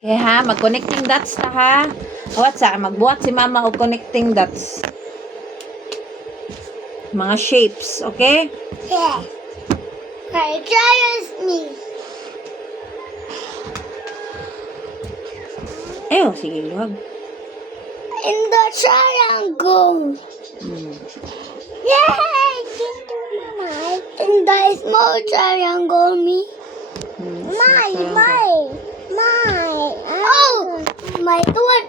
Okay ha, mag-connecting dots ta ha. What's sa magbuhat si mama og connecting dots. Mga shapes, okay? Yeah. Right, just me. Ayaw, sige, luwag. In the triangle. Yay! Get to mama. In the small triangle, me. My. Oh! My tuwad.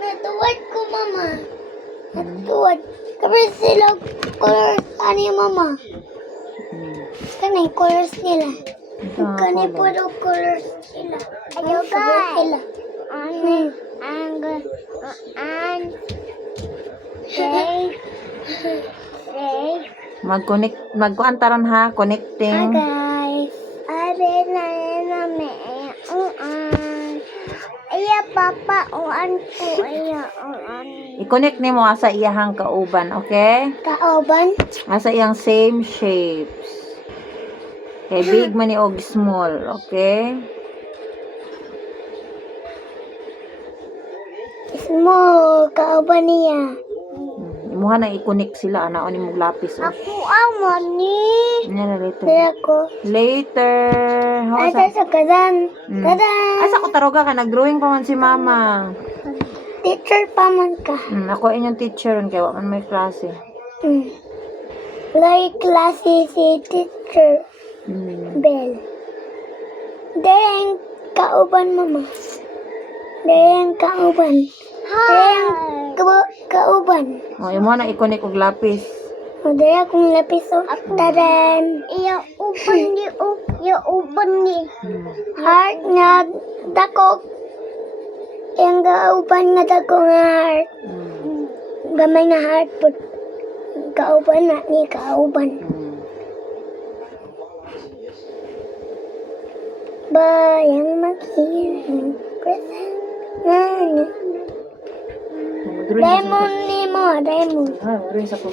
Natuwad ko, mama. Natuwad. Kapag sila colors, ano yung mama? Kanay colors nila. Kanay po daw colors nila. Ayaw guys. Magkuantaran ha, connecting. Guys. Iya papa uan ko uan. I-connect nimo asa iyahang kauban, okay? Kaoban? Asa iyang same shapes. Okay, big man ni og small, okay? Small kaoban niya. Imuha na i-connect sila ana oni mong lapis. Ako amo ni. Nya later. Ako. Later. Asa sa kadan. Kadan. Asa ko taroga ka nag-drawing pa man si mama. Teacher pa man ka. Ako inyong teacher kay wa man may klase. Like klase si teacher. Bell. Deng kauban mama. Deng kauban. Deng kauban. Oh, imo na i-connect og lapis. Deng akong lapis o. Tadan. Iya uban ni. Heart nga dako. Yang kauban nga dako nga heart. Gamay nga heart po. Kauban na ni kauban. Bayang makiling present. Diamond ni mo, diamond. Drawing sa ko.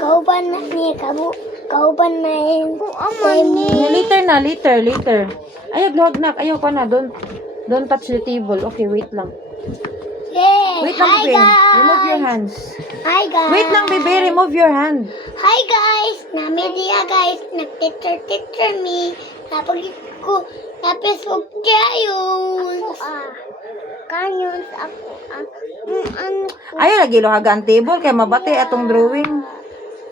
Kauban na ni kauban na yung diamond. Later. Ayaw, luwag na. Ayaw ka na. Don't touch the table. Okay, wait lang. Yay! Wait lang, Hi babe. guys! Remove your hands. Hi guys! Wait lang, baby. Remove your hand. Hi guys! Namidiya guys. Nag-teacher me. Napagit ko. Napis ko kayong. Kanyons ako. Ayaw, lagi luhaga ang table. Kaya mabati atong drawing.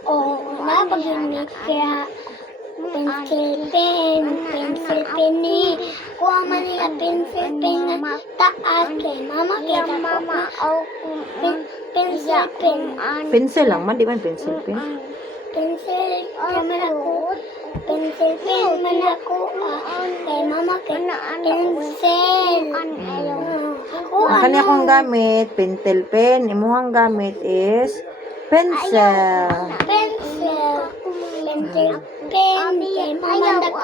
Oh, napag-init kaya. Pencil pen ni. Kuha man niya pencil pen na taas kay mama kaya mama pencil pen. Pencil lang man. Di man pencil pen. Pencil man ako. Pencil pen man ako. Kay mama kay pencil. Ang kanya kong gamit, pencil pen. Imuhang gamit is pencil. Pencil pen kay mama ako.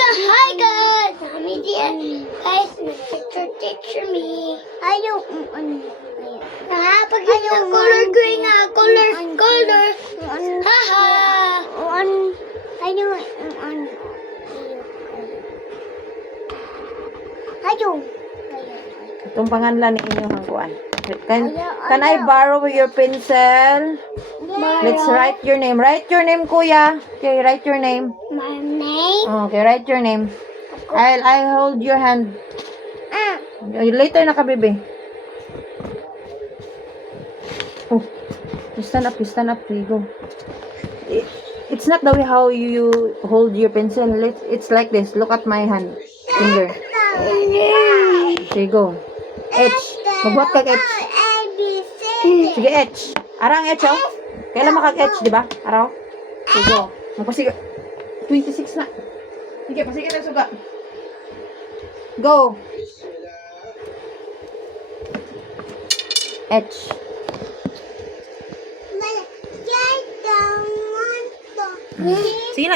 Hi guys! Kami diyan. Guys, teacher me. Ayaw. Pag yung color green nga. Color. Haha. Ayaw. Itong panganlan ni inyong hangguan. Can I borrow your pencil? Let's write your name. Write your name, kuya. Okay, write your name. My name? Okay, write your name. I'll hold your hand. Later na ka, baby. Oh, you stand up. You go. It's not the way how you hold your pencil. It's like this. Look at my hand. Finger. There you go. H. Magbuhat kag H. Sige, H. Arang H, oh. Kailan makag-H, di ba? Araw? Sige, go. Magpasiga. 26 na. Sige, pasiga na suga. Go. H. I don't want to.